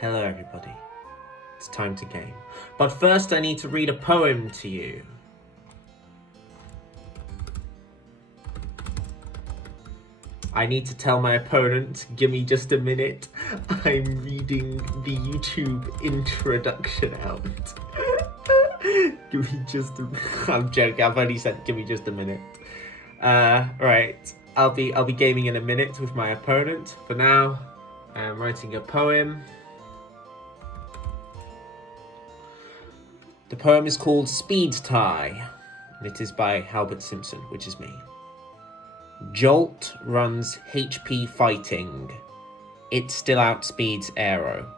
Hello everybody, it's time to game. But first I need to read a poem to you. I need to tell my opponent, give me just a minute. I'm reading the YouTube introduction out. Give me just a I'm joking, I've only said give me just a minute. Right, I'll be gaming in a minute with my opponent. For now, I'm writing a poem. The poem is called Speed Tie, and it is by Halbert Simpson, which is me. Jolt runs HP fighting. It still outspeeds Aero.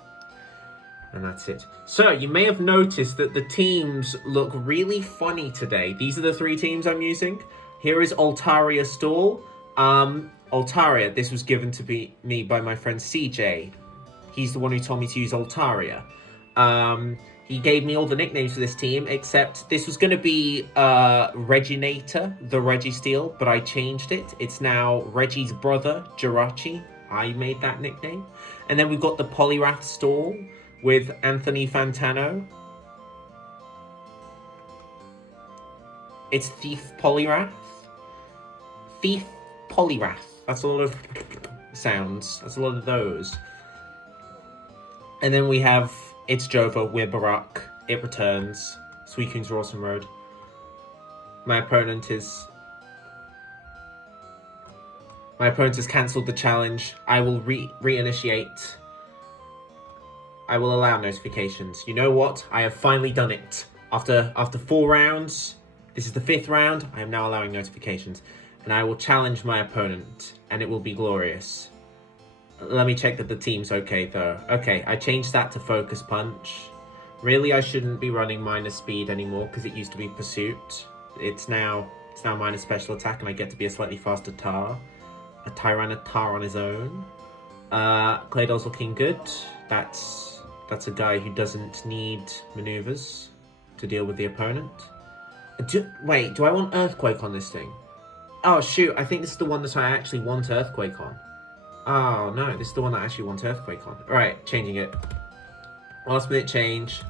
And that's it. So, you may have noticed that the teams look really funny today. These are the three teams I'm using. Here is Altaria Stall. Altaria, this was given to me by my friend CJ. He's the one who told me to use Altaria. He gave me all the nicknames for this team, except this was going to be Reginator, the Registeel, but I changed it. It's now Reggie's brother, Jirachi. I made that nickname. And then we've got the Polyrath stall with Anthony Fantano. It's Thief Polyrath. Thief Polyrath. That's a lot of sounds. That's a lot of those. And then we have It's Jova, we're Barak, It Returns, Suicune's Rawson Road. My opponent has cancelled the challenge. I will reinitiate. I will allow notifications. You know what? I have finally done it. After 4 rounds, this is the 5th round, I am now allowing notifications. And I will challenge my opponent, and it will be glorious. Let me check that the team's okay, though. Okay, I changed that to Focus Punch. Really, I shouldn't be running minus speed anymore, because it used to be Pursuit. It's now minus special attack, and I get to be a slightly faster Tar. A Tyranitar on his own. Claydol's looking good. That's a guy who doesn't need maneuvers to deal with the opponent. Wait, do I want Earthquake on this thing? Oh, shoot, I think this is the one that I actually want Earthquake on. Oh, no, this is the one that I actually want Earthquake on. Alright, changing it. Last minute change,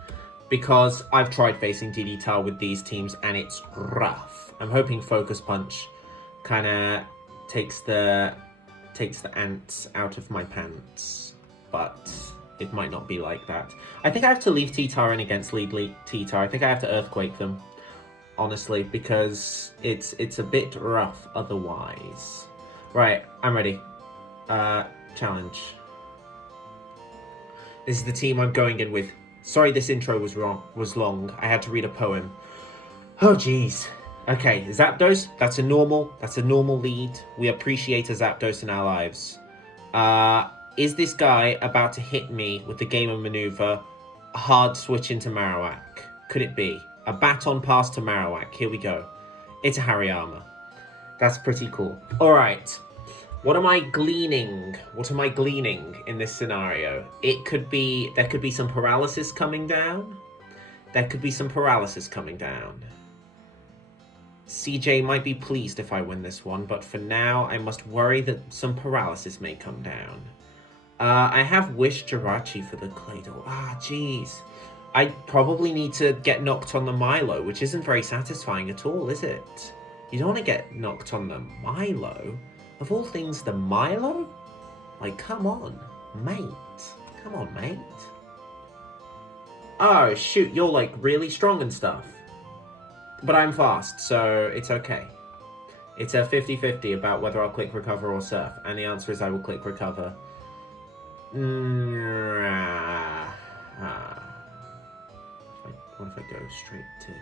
because I've tried facing DD Tar with these teams, and it's rough. I'm hoping Focus Punch kind of takes the ants out of my pants, but it might not be like that. I think I have to leave T-Tar in against lead T-Tar. I think I have to Earthquake them, honestly, because it's a bit rough otherwise. Right, I'm ready. Challenge. This is the team I'm going in with. Sorry this intro was long. I had to read a poem. Oh jeez. Okay, Zapdos, that's a normal lead. We appreciate a Zapdos in our lives. Is this guy about to hit me with the Game of Maneuver? A hard switch into Marowak. Could it be? A baton pass to Marowak. Here we go. It's a Hariyama. That's pretty cool. Alright. What am I gleaning? What am I gleaning in this scenario? There could be some paralysis coming down. There could be some paralysis coming down. CJ might be pleased if I win this one, but for now, I must worry that some paralysis may come down. I have wished Jirachi for the Claydol. Jeez. I probably need to get knocked on the Milo, which isn't very satisfying at all, is it? You don't want to get knocked on the Milo. Of all things, the Milo? Like, come on, mate. Come on, mate. Oh, shoot, you're, like, really strong and stuff. But I'm fast, so it's okay. It's a 50-50 about whether I'll click Recover or Surf, and the answer is I will click Recover. What if I go straight to...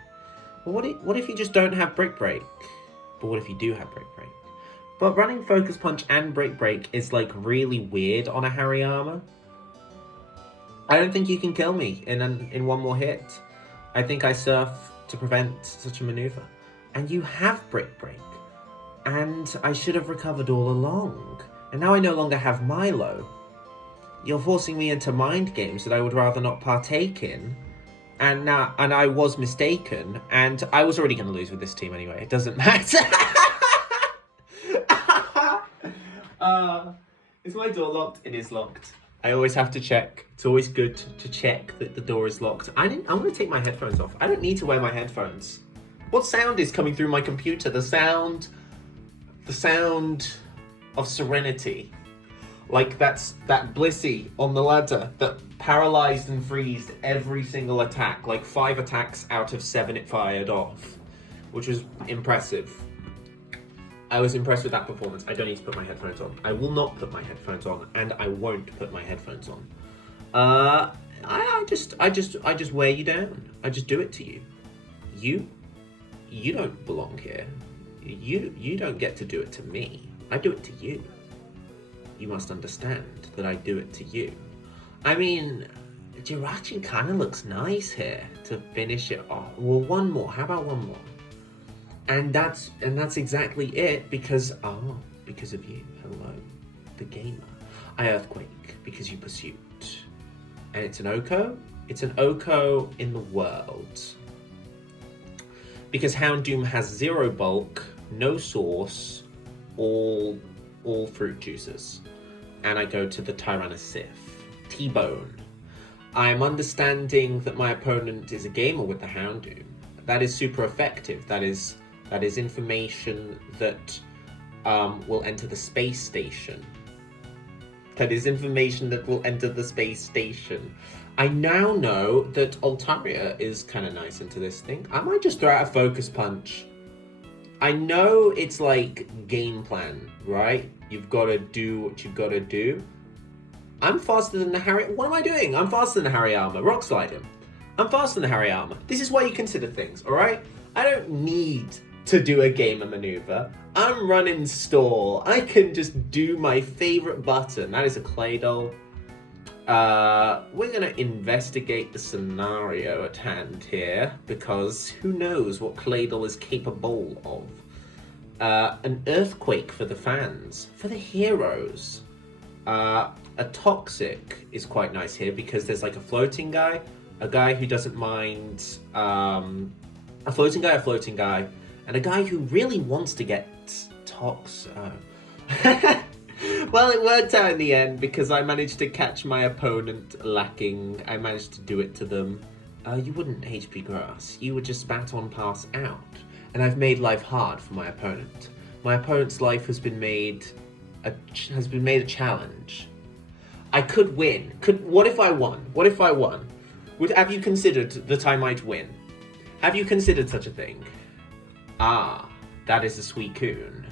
Well, what if you just don't have Brick Break? But what if you do have Brick Break? But running Focus Punch and Brick Break is, like, really weird on a Hariyama. I don't think you can kill me in one more hit. I think I Surf to prevent such a maneuver. And you have Brick Break. And I should have recovered all along. And now I no longer have Milo. You're forcing me into mind games that I would rather not partake in. And I was mistaken. And I was already going to lose with this team anyway. It doesn't matter. Is my door locked? It is locked. I always have to check. It's always good to check that the door is locked. I'm gonna take my headphones off. I don't need to wear my headphones. What sound is coming through my computer? The sound of serenity. Like that Blissey on the ladder that paralyzed and freezed every single attack. Like 5 attacks out of 7 it fired off, which was impressive. I was impressed with that performance. I don't need to put my headphones on. I will not put my headphones on, and I won't put my headphones on. I just wear you down. I just do it to you. You don't belong here. You don't get to do it to me. I do it to you. You must understand that I do it to you. I mean, Jirachi kind of looks nice here to finish it off. Well, one more. How about one more? And that's exactly it because of you. Hello, the gamer. I earthquake because you pursued. And it's an Oko. It's an Oko in the world. Because Houndoom has 0 bulk, no sauce, all fruit juices. And I go to the Tyrannosif. T-Bone. I'm understanding that my opponent is a gamer with the Houndoom. That is super effective. That is information that will enter the space station. That is information that will enter the space station. I now know that Altaria is kind of nice into this thing. I might just throw out a focus punch. I know it's like game plan, right? You've got to do what you've got to do. I'm faster than the Harry... What am I doing? I'm faster than the Hariyama. Rock slide him. I'm faster than the Hariyama. This is why you consider things, all right? I don't need to do a gamer maneuver. I'm running stall. I can just do my favorite button. That is a Claydol. We're gonna investigate the scenario at hand here because who knows what Claydol is capable of. An earthquake for the fans, for the heroes. A toxic is quite nice here because there's like a floating guy, a guy who doesn't mind, a floating guy, and a guy who really wants to get toxic. Well, it worked out in the end because I managed to catch my opponent lacking. I managed to do it to them. You wouldn't HP grass. You would just spat on pass out. And I've made life hard for my opponent. My opponent's life has been made a challenge. I could win. What if I won? What if I won? Have you considered that I might win? Have you considered such a thing? Ah, that is a Suicune.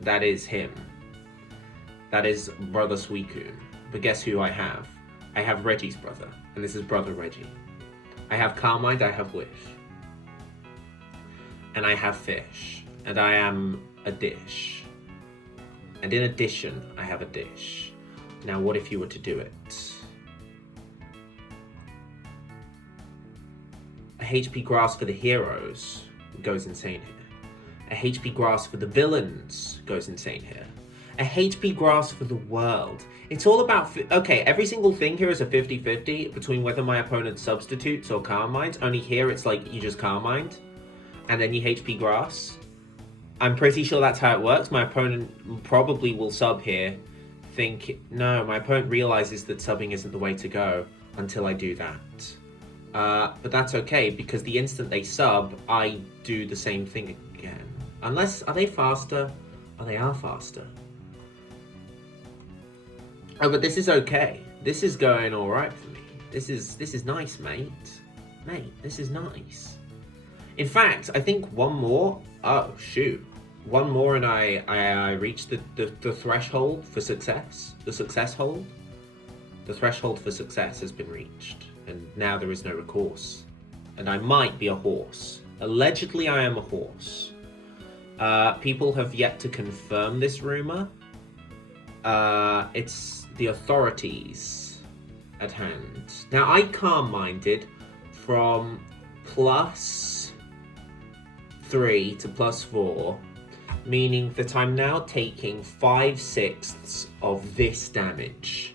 That is him. That is Brother Suicune. But guess who I have? I have Reggie's brother, and this is Brother Reggie. I have Carmine, I have Wish. And I have Fish. And I am a dish. And in addition, I have a dish. Now what if you were to do it? A HP grass for the heroes goes insane here. A HP grass for the villains goes insane here. A HP grass for the world. It's all about... Okay, every single thing here is a 50-50 between whether my opponent substitutes or Carmines. Only here it's like you just Carmined. And then you HP grass. I'm pretty sure that's how it works. My opponent probably will sub here. No, my opponent realizes that subbing isn't the way to go until I do that. But that's okay, because the instant they sub, I do the same thing again. Unless, are they faster? Oh, they are faster. Oh, but this is okay. This is going all right for me. This is nice, mate. Mate, this is nice. In fact, I think one more. Oh shoot, one more, and I reach the threshold for success. The success hold. The threshold for success has been reached, and now there is no recourse. And I might be a horse. Allegedly, I am a horse. People have yet to confirm this rumor. It's the authorities at hand. Now, I calm-minded from +3 to +4, meaning that I'm now taking 5/6 of this damage.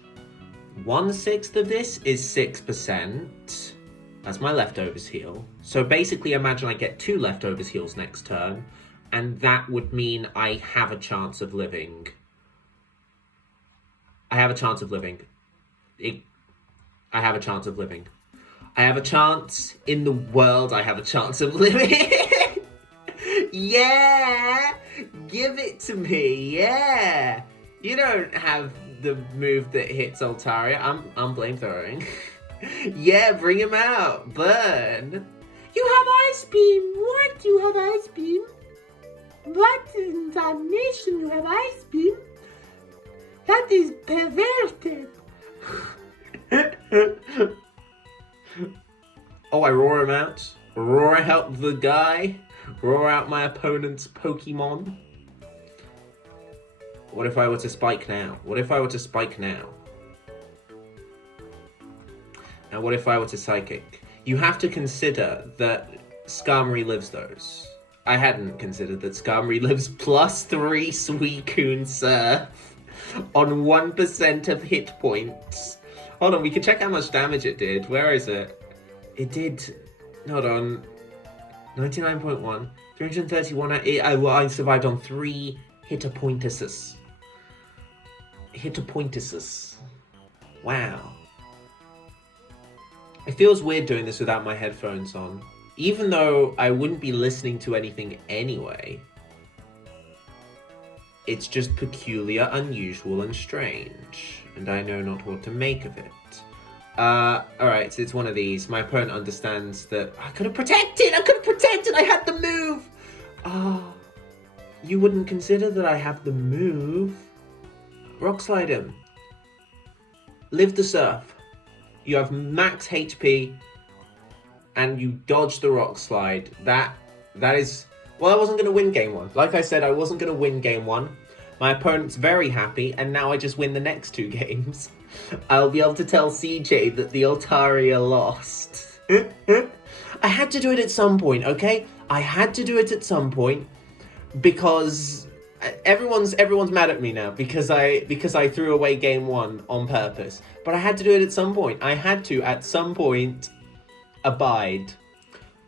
1/6 of this is 6%. That's my leftovers heal. So basically, imagine I get 2 leftovers heals next turn, and that would mean I have a chance of living. I have a chance of living. I have a chance of living. I have a chance in the world. I have a chance of living. Yeah! Give it to me, yeah! You don't have the move that hits Altaria. I'm flamethrowing. Yeah, bring him out. Burn. You have ice beam. What? You have ice beam? What in damnation you have ice beam? That is perverted. Oh, I roar him out. Roar out the guy. Roar out my opponent's Pokemon. What if I were to spike now? What if I were to spike now? And what if I were to Psychic? You have to consider that Skarmory lives those. I hadn't considered that Skarmory lives +3 Suicune Surf on 1% of hit points. Hold on, we can check how much damage it did. Where is it? It did... Hold on. 99.1. 331. I survived on 3 Hit-a-Pointuses. Hit-a-Pointuses. Wow. It feels weird doing this without my headphones on. Even though I wouldn't be listening to anything anyway. It's just peculiar, unusual, and strange. And I know not what to make of it. Alright, so it's one of these. My opponent understands that I could have protected! I had the move! You wouldn't consider that I have the move. Rock Slide him. Live the Surf. You have max HP, and you dodge the Rock Slide. That is... Well, I wasn't going to win game 1. Like I said, I wasn't going to win game 1. My opponent's very happy, and now I just win the next 2 games. I'll be able to tell CJ that the Altaria lost. I had to do it at some point, okay? I had to do it at some point because everyone's mad at me now because I threw away game 1 on purpose. But I had to do it at some point. I had to at some point abide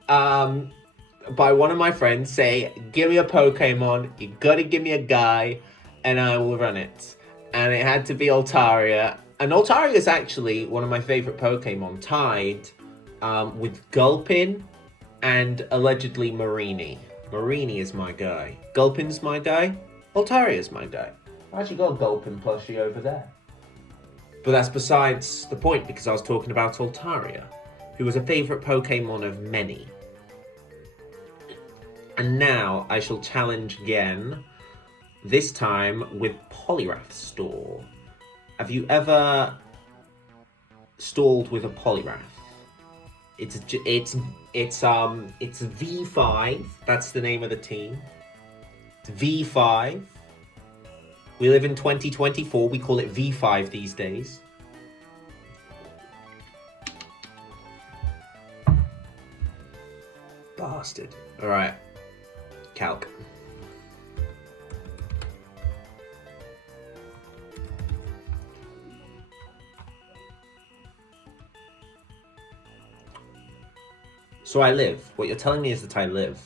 by one of my friends say, "Give me a Pokemon. You gotta give me a guy, and I will run it." And it had to be Altaria. And Altaria is actually one of my favorite Pokemon, tied with Gulpin and allegedly Marini. Marini is my guy. Gulpin's my guy. Altaria's my guy. I actually got a Gulpin plushie over there. But that's besides the point, because I was talking about Altaria, who was a favorite Pokemon of many. And now I shall challenge again, this time with Poliwrath Stall. Have you ever stalled with a Poliwrath? It's V5. That's the name of the team. It's V5. We live in 2024. We call it V5 these days. Bastard. All right. Calc. So I live. What you're telling me is that I live.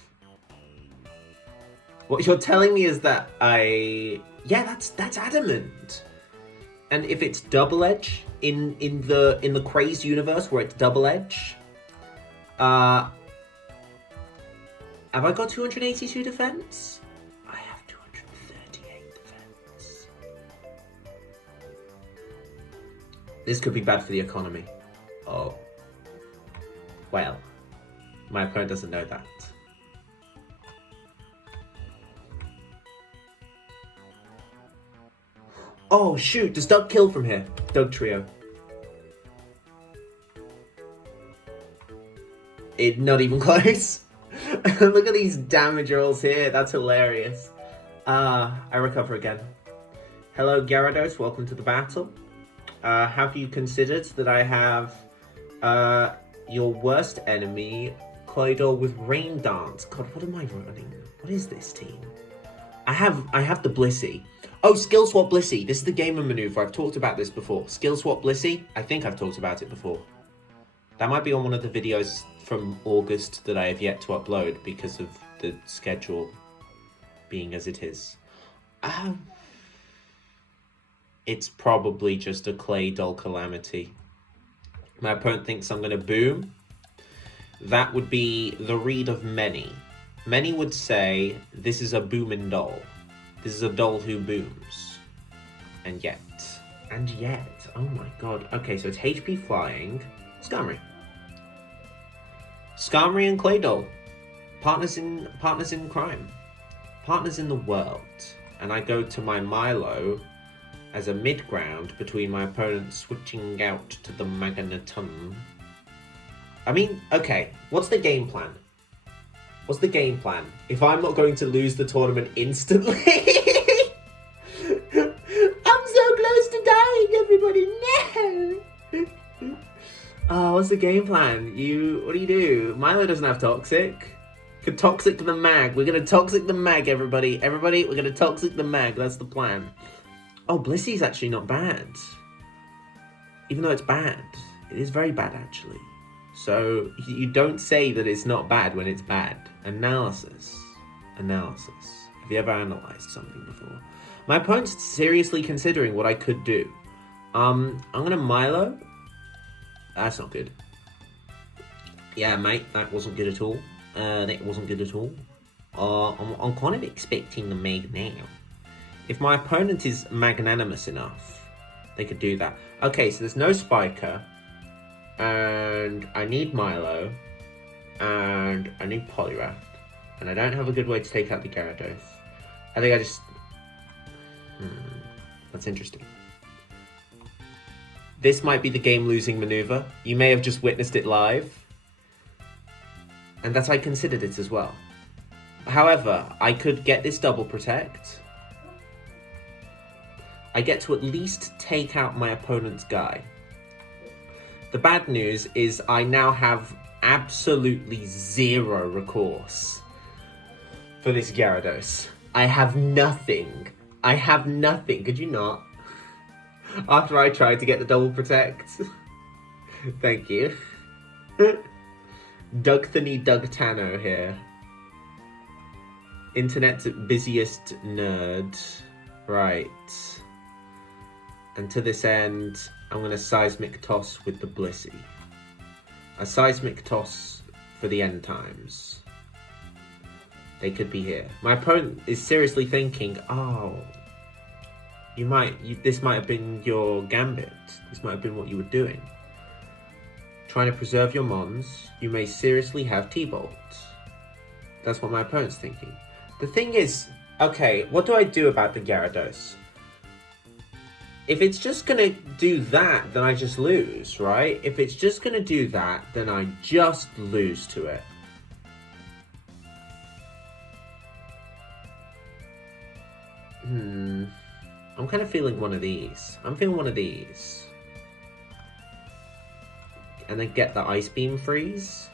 What you're telling me is that I... Yeah, that's adamant. And if it's double edge in the crazed universe where it's double edge, have I got 282 defense? I have 238 defense. This could be bad for the economy. Oh. Well, my opponent doesn't know that. Oh shoot, does Doug kill from here? Doug Trio. Not even close. Look at these damage rolls here, that's hilarious. I recover again. Hello Gyarados, welcome to the battle. Have you considered that I have your worst enemy, Clydor with Rain Dance? God, what am I running? What is this team? I have the Blissey. Oh, Skill Swap Blissey. This is the gamer maneuver. I've talked about this before. Skill Swap Blissey. I think I've talked about it before. That might be on one of the videos from August that I have yet to upload because of the schedule being as it is. it's probably just a clay doll calamity. My opponent thinks I'm going to boom. That would be the read of many. Many would say this is a booming doll. This is a doll who booms. And yet, oh my god. Okay, so it's HP flying. Skarmory. Skarmory and clay doll. Partners in crime. Partners in the world. And I go to my Milo as a mid-ground between my opponent switching out to the Magneton. I mean, okay, what's the game plan? What's the game plan? If I'm not going to lose the tournament instantly? I'm so close to dying, everybody, no! Oh, what's the game plan? What do you do? Milo doesn't have Toxic. Could Toxic the Mag. We're gonna Toxic the Mag, everybody. Everybody, we're gonna Toxic the Mag. That's the plan. Oh, Blissey's actually not bad. Even though it's bad. It is very bad, actually. So, you don't say that it's not bad when it's bad. Analysis. Have you ever analyzed something before? My opponent's seriously considering what I could do. I'm gonna Milo. That's not good. Yeah, mate, that wasn't good at all. I'm kind of expecting the Meg now. If my opponent is magnanimous enough, they could do that. Okay, so there's no Spiker. And I need Milo. And I need Poliwrath. And I don't have a good way to take out the Gyarados. I think I just... that's interesting. This might be the game-losing maneuver. You may have just witnessed it live. And that I considered it as well. However, I could get this double protect. I get to at least take out my opponent's guy. The bad news is I now have absolutely zero recourse for this Gyarados. I have nothing. Could you not? After I tried to get the double protect. Thank you. Dougthany Dougtano here. Internet's busiest nerd. Right. And to this end, I'm going to Seismic Toss with the Blissey. A Seismic Toss for the end times. They could be here. My opponent is seriously thinking, oh, this might have been your gambit. This might have been what you were doing. Trying to preserve your mons, you may seriously have T-Bolt. That's what my opponent's thinking. The thing is, okay, what do I do about the Gyarados? If it's just gonna do that, then I just lose, right? If it's just gonna do that, then I just lose to it. I'm kind of feeling one of these. I'm feeling one of these. And then get the Ice Beam freeze.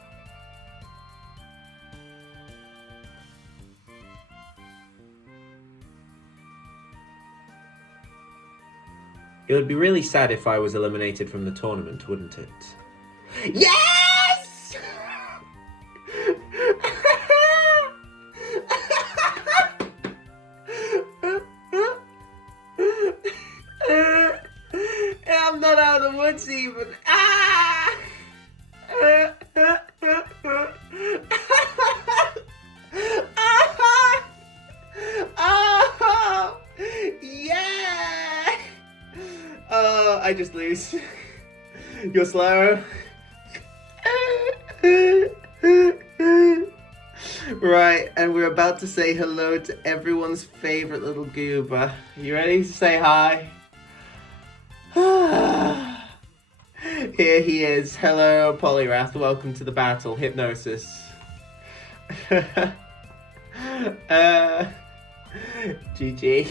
It would be really sad if I was eliminated from the tournament, wouldn't it? Yes! I'm not out of the woods even. Ah! Oh, yeah! Oh, I just lose. You're slow. Right, and we're about to say hello to everyone's favorite little goober. You ready to say hi? Here he is. Hello, Poliwrath. Welcome to the battle. Hypnosis. GG.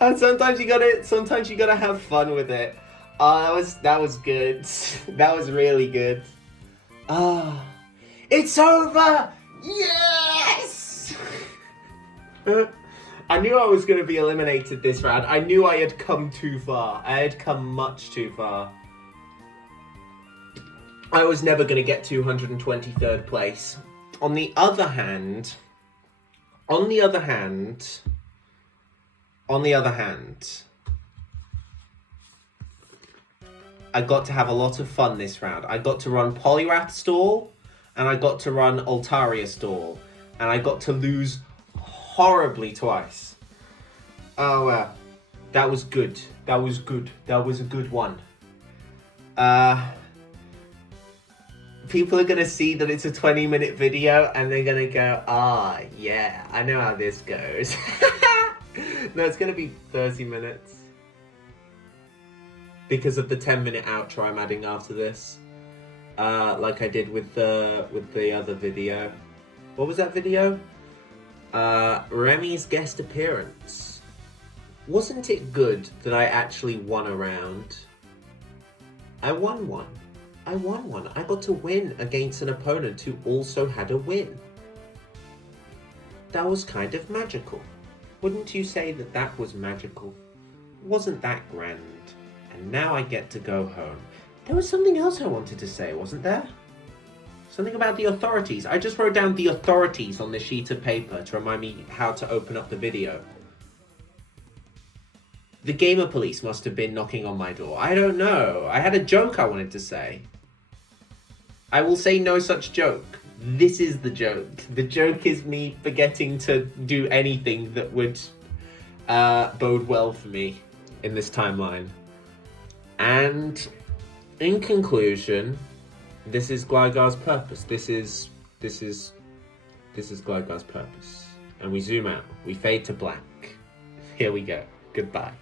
And sometimes you gotta have fun with it. Oh, that was good. That was really good. Ah, it's over! Yes! I knew I was going to be eliminated this round. I knew I had come too far. I had come much too far. I was never going to get 223rd place. On the other hand, On the other hand, I got to have a lot of fun this round. I got to run Polyrath stall, and I got to run Altaria stall, and I got to lose horribly twice. Oh well, that was good. That was good. That was a good one. People are gonna see that it's a 20-minute video, and they're gonna go, "Ah, yeah, I know how this goes." No, it's gonna be 30 minutes. Because of the 10-minute outro I'm adding after this. Like I did with the other video. What was that video? Remy's guest appearance. Wasn't it good that I actually won a round? I won one. I got to win against an opponent who also had a win. That was kind of magical. Wouldn't you say that that was magical? Wasn't that grand? And now I get to go home. There was something else I wanted to say, wasn't there? Something about the authorities. I just wrote down the authorities on this sheet of paper to remind me how to open up the video. The gamer police must have been knocking on my door. I don't know. I had a joke I wanted to say. I will say no such joke. This is the joke. The joke is me forgetting to do anything that would bode well for me in this timeline. And in conclusion, this is Gligar's purpose. This is Gligar's purpose. And we zoom out. We fade to black. Here we go. Goodbye.